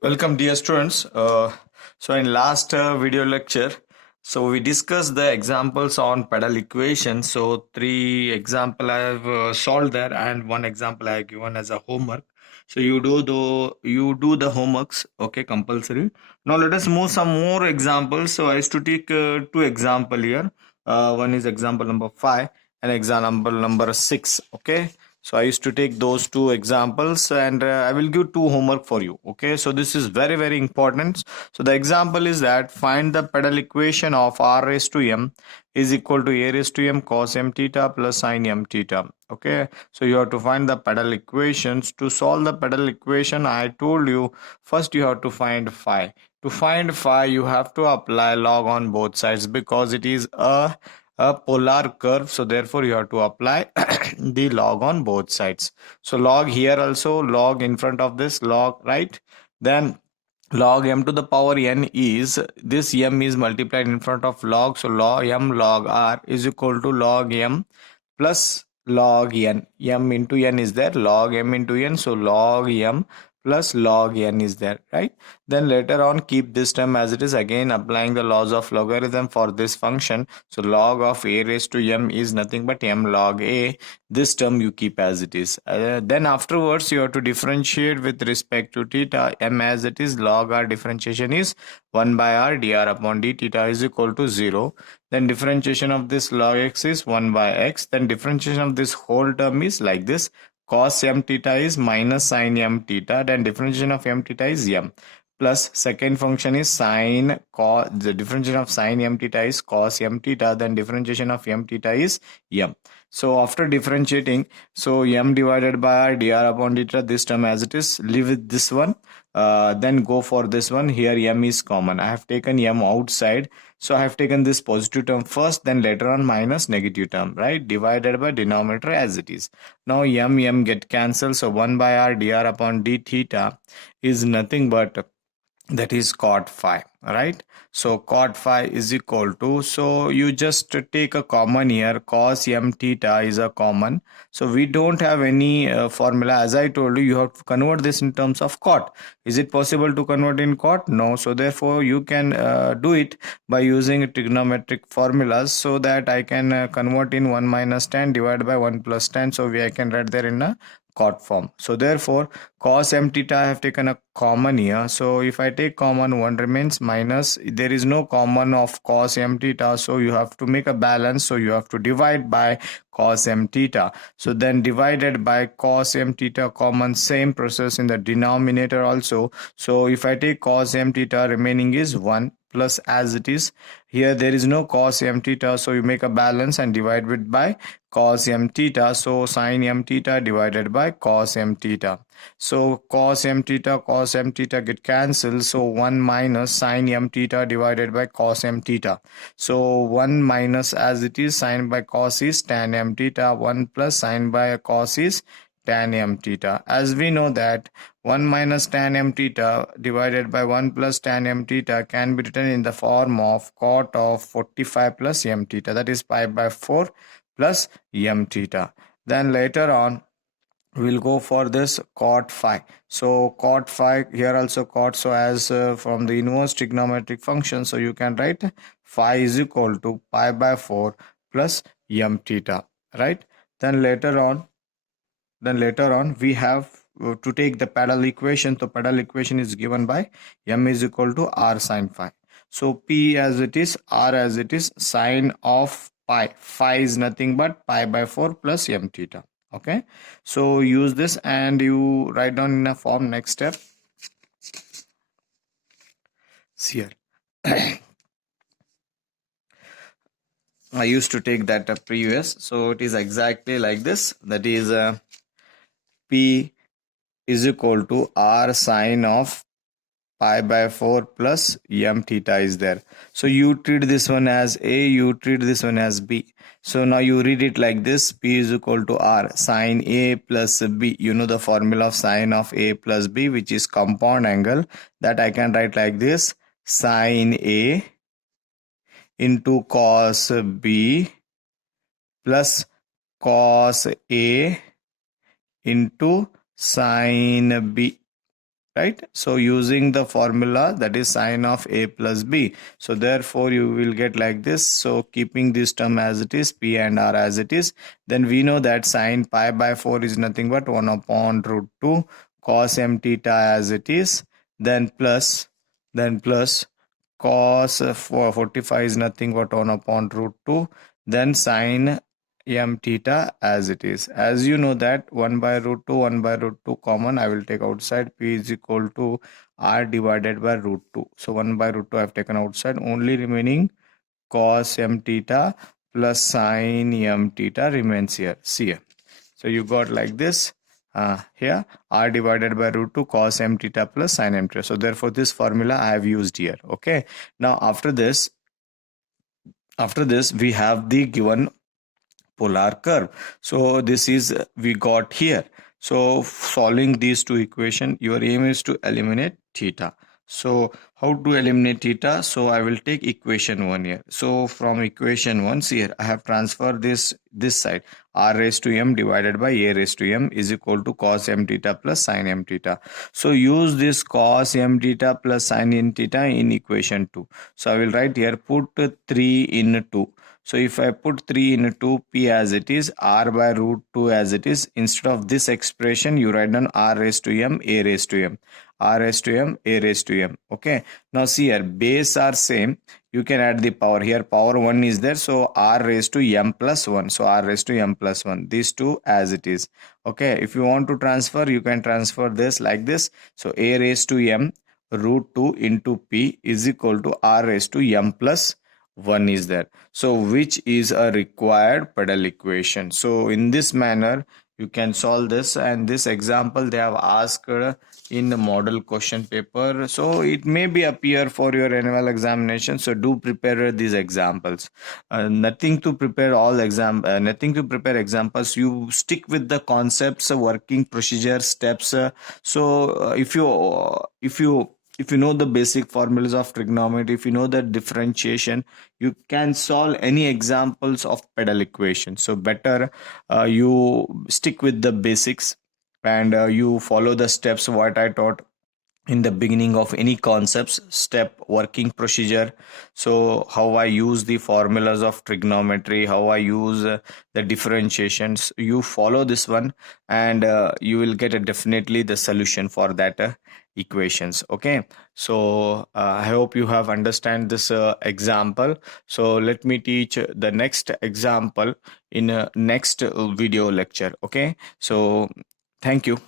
Welcome dear students. So in last video lecture, so we discussed the examples on pedal equation. So three example I have solved there and one example I have given as a homework. So you do the homeworks, okay, compulsory. Now let us move some more examples. So I used to take two example here. One is example number 5 and example number 6, okay. So I used to take those two examples and I will give two homework for you. Okay. So this is very, very important. So the example is that find the pedal equation of R raised to M is equal to A raised to M cos M theta plus sin M theta. Okay. So you have to find the pedal equations. To solve the pedal equation, I told you first you have to find phi. To find phi, you have to apply log on both sides because it is a polar curve, so therefore you have to apply the log on both sides. So log here also, log in front of this log, right? Then log m to the power n is, this m is multiplied in front of log, so log m log r is equal to log m plus log n. M into n is there, log m into n, so log m plus log n is there, right? Then later on keep this term as it is, again applying the laws of logarithm for this function. So log of a raised to m is nothing but m log a. This term you keep as it is. Then afterwards you have to differentiate with respect to theta. M as it is, log r differentiation is 1 by r dr upon d theta is equal to 0. Then differentiation of this log x is 1 by x. Then differentiation of this whole term is like this. Cos m theta is minus sin m theta. Then differentiation of m theta is m. Plus second function is sin cos, the differentiation of sin m theta is cos m theta. Then differentiation of m theta is m. So after differentiating, so m divided by r dr upon theta, this term as it is, leave with this one. Then go for this one. Here m is common. I have taken m outside. So I have taken this positive term first, then later on minus negative term, right? Divided by denominator as it is. Now m get cancelled. So 1 by r dr upon d theta is nothing but, that is cot phi, right? So cot phi is equal to, so you just take a common here, cos m theta is a common, so we don't have any formula. As I told you, you have to convert this in terms of cot. Is it possible to convert in cot? No. So therefore you can do it by using trigonometric formulas, so that I can convert in 1 minus tan divided by 1 plus tan, so I can write there in a cot form. So therefore cos m theta I have taken a common here. So if I take common, 1 remains, minus, there is no common of cos m theta, so you have to make a balance, so you have to divide by cos m theta. So then divided by cos m theta common, same process in the denominator also. So if I take cos m theta, remaining is 1 plus as it is. Here there is no cos m theta, so you make a balance and divide it by cos m theta. So sin m theta divided by cos m theta. So cos m theta get cancelled. So 1 minus sin m theta divided by cos m theta. So 1 minus as it is, sin by cos is tan m theta. 1 plus sin by cos is tan m theta. As we know that 1 minus tan m theta divided by 1 plus tan m theta can be written in the form of cot of 45 plus m theta, that is pi by 4 plus m theta. Then later on we'll go for this cot phi. So cot phi, here also cot, so as from the inverse trigonometric function, so you can write phi is equal to pi by 4 plus m theta, right? Then later on we have to take the pedal equation. So pedal equation is given by m is equal to r sin phi. So p as it is, r as it is, sine of pi. Phi is nothing but pi by 4 plus m theta. Okay, so use this and you write down in a form. Next step, see here. I used to take that previous, so it is exactly like this, that is p is equal to r sine of pi by 4 plus m theta is there. So you treat this one as a, you treat this one as b. So now you read it like this, p is equal to r sine a plus b. You know the formula of sine of a plus b, which is compound angle, that I can write like this, sine a into cos b plus cos a into sine b, right? So using the formula, that is sine of a plus b, so therefore you will get like this. So keeping this term as it is, p and r as it is, then we know that sine pi by 4 is nothing but 1 upon root 2 cos m theta as it is, then plus cos 45 is nothing but 1 upon root 2, then sine m theta as it is. As you know that 1 by root 2, 1 by root 2 common, I will take outside. P is equal to r divided by root 2. So 1 by root 2 I have taken outside. Only remaining cos m theta plus sine m theta remains here. See here. So you got like this. Here r divided by root 2 cos m theta plus sine m theta. So therefore this formula I have used here. Okay. Now after this we have the given polar curve. So this is we got here. So solving these two equation, your aim is to eliminate theta. So how to eliminate theta? So I will take equation 1 here. So from equation 1, see here, I have transferred this side. R raised to m divided by a raised to m is equal to cos m theta plus sin m theta. So use this cos m theta plus sin m theta in equation 2. So I will write here, put 3 in 2. So if I put 3 into p as it is, r by root 2 as it is, instead of this expression, you write down r raised to m, a raised to m, r raised to m, a raised to m. Okay. Now see here, base are same. You can add the power here. Power 1 is there. So r raised to m plus 1. So r raised to m plus 1. These two as it is. Okay. If you want to transfer, you can transfer this like this. So a raised to m root 2 into p is equal to r raised to m plus 1 is there. So which is a required pedal equation. So in this manner you can solve this, and this example they have asked in the model question paper, so it may be appear for your annual examination. So do prepare these examples. Nothing to prepare examples. You stick with the concepts, working procedure steps. If you know the basic formulas of trigonometry, if you know the differentiation, you can solve any examples of pedal equation. So better you stick with the basics, and you follow the steps what I taught in the beginning of any concepts, step, working procedure. So how I use the formulas of trigonometry, how I use the differentiations, you follow this one, and you will get definitely the solution for that equations. Okay. So I hope you have understand this example. So let me teach the next example in next video lecture. Okay. So thank you.